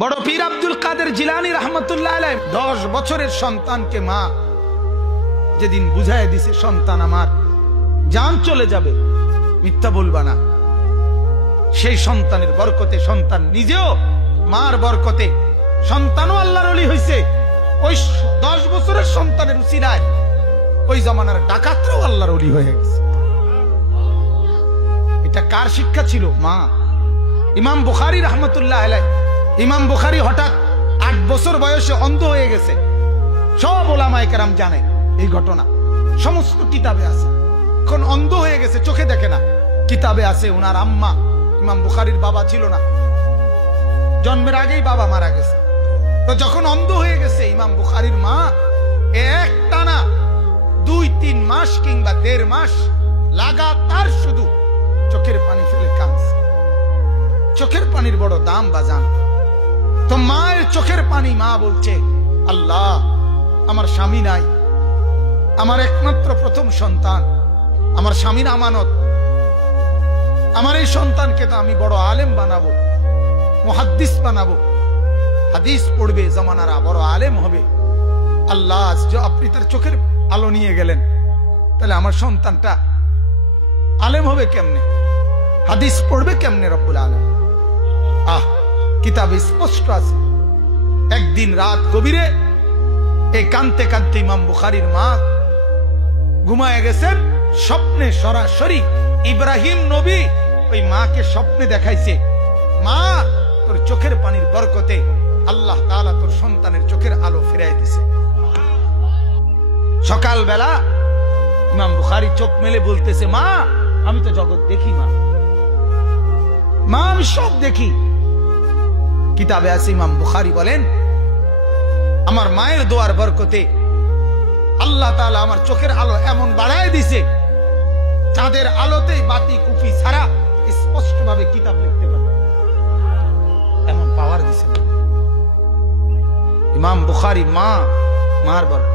বড় পীর আব্দুল কাদের জিলানী রহমতুল্লাহ আলাইহি 10 বছরের সন্তানকে মা যেদিন বুঝায় দিছে সন্তান আমার জান চলে যাবে, মিথ্যা বলবা না, সেই সন্তানের বরকতে সন্তান নিজেও মার বরকতে সন্তানও আল্লাহর ওলি হইছে। ওই 10 বছরের সন্তানের উসিলায় ওই জামানার ডাকাতরাও আল্লাহর ওলি হয়ে গেছে। এটা কার শিক্ষা ছিল? মা। ইমাম বুখারী রহমতুল্লাহ আলাইহি, ইমাম বুখারী হঠাৎ 8 বছর বয়সে অন্ধ হয়ে গেছে। সব ওলামায়ে কেরাম জানে এই ঘটনা, সমস্ত কিতাবে আছে। এখন অন্ধ হয়ে গেছে, চোখে দেখে না, কিতাবে আছে। ওনার আম্মা, ইমাম বুখারীর বাবা ছিল না, জন্মের আগেই বাবা মারা গেছে। তো যখন অন্ধ হয়ে গেছে, ইমাম বুখারীর মা একটানা 2-3 মাস কিংবা 1.5 মাস লাগাতার শুধু চোখের পানি ফেলে কাঁদছে। চোখের পানির বড় দাম বাজান। তো মায়ের চোখের পানি, মা বলছে, আল্লাহ আমার স্বামী নাই, আমার একমাত্র প্রথম সন্তান, আমার স্বামীর আমানত, আমার এই সন্তানকে তো আমি বড় আলেম বানাবো, মুহাদ্দিস বানাবো, হাদিস পড়বে, জামানারা বড় আলেম হবে। আল্লাহ আপনি তার চোখের আলো নিয়ে গেলেন, তাহলে আমার সন্তানটা আলেম হবে কেমনে, হাদিস পড়বে কেমনে রব্বুল আলামিন? কিতাবে স্পষ্ট আছে। একদিন রাত গভীরে এই কানতে কানতে ইমাম বুখারীর মা ঘুমায় গেছেন। স্বপ্নে সরাসরি ইব্রাহিম নবী ওই মাকে স্বপ্নে দেখাইছে, মা তোর চোখের পানির বরকতে আল্লাহ তাআলা তোর সন্তানের চোখের আলো ফিরাই দিছে। সকালবেলা ইমাম বুখারী চোখ মেলে বলতেছে, মা আমি তো জগৎ দেখি, মা আমি সব দেখি। কিতাবে আছে, ইমাম বুখারী বলেন, আমার মায়ের দোয়ার বরকতে আল্লাহ তাআলা আমার চোখের আলো এমন বাড়ায় দিছে, চাঁদের আলোতেই বাতি কুফি ছাড়া স্পষ্ট ভাবে কিতাব লিখতে পারে, এমন পাওয়ার দিছে ইমাম বুখারী মার বরকত।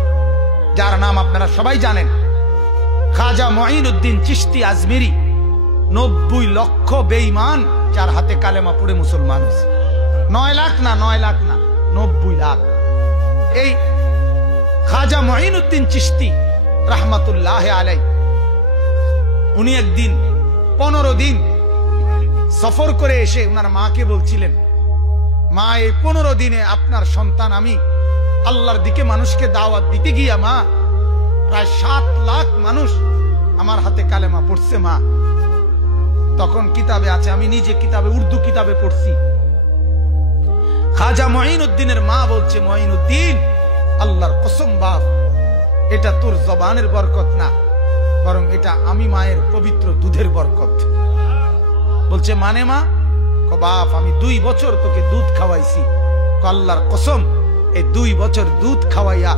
যার নাম আপনারা সবাই জানেন, খাজা মুঈনুদ্দিন চিশতি আজমিরি। 90 লক্ষ বেঈমান যার হাতে কালেমা পড়ে মুসলমান হয়েছে। 9 লাখ না, 90 লাখ। এই খাজা মুঈনুদ্দিন চিশতি রাহমাতুল্লাহ আলাইহি, উনি একদিন 15 দিন সফর করে এসে ওনার মাকে বলছিলেন, মা এই 15 দিনে আপনার সন্তান আমি আল্লাহর দিকে মানুষকে দাওয়াত দিতে গিয়া মা প্রায় 7 লাখ মানুষ আমার হাতে কালেমা পড়ছে মা। তখন কিতাবে আছে, আমি নিজে কিতাবে উর্দু কিতাবে পড়ছি, খাজা মুঈনুদ্দিনের মা বলছে, মুঈনুদ্দিন আল্লাহর কসম বাপ, এটা তোর জবানের বরকত না, বরং এটা আমি মায়ের পবিত্র দুধের বরকত। বলছে মানে মা? বাপ আমি 2 বছর তোকে দুধ খাওয়াইছি। আল্লাহর কসম এই 2 বছর দুধ খাওয়াইয়া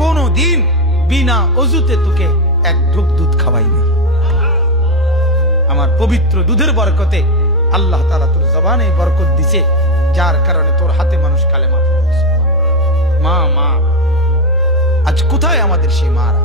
কোনো দিন বিনা অজুতে তোকে 1 ঢোক দুধ খাওয়াইনি। আমার পবিত্র দুধের বরকতে আল্লাহ তাআলা তোর জবানে বরকত দিছে, যার কারণে তোর হাতে মানুষ কালেমা পড়ছে। মা আজ কোথায় আমাদের সেই মারা?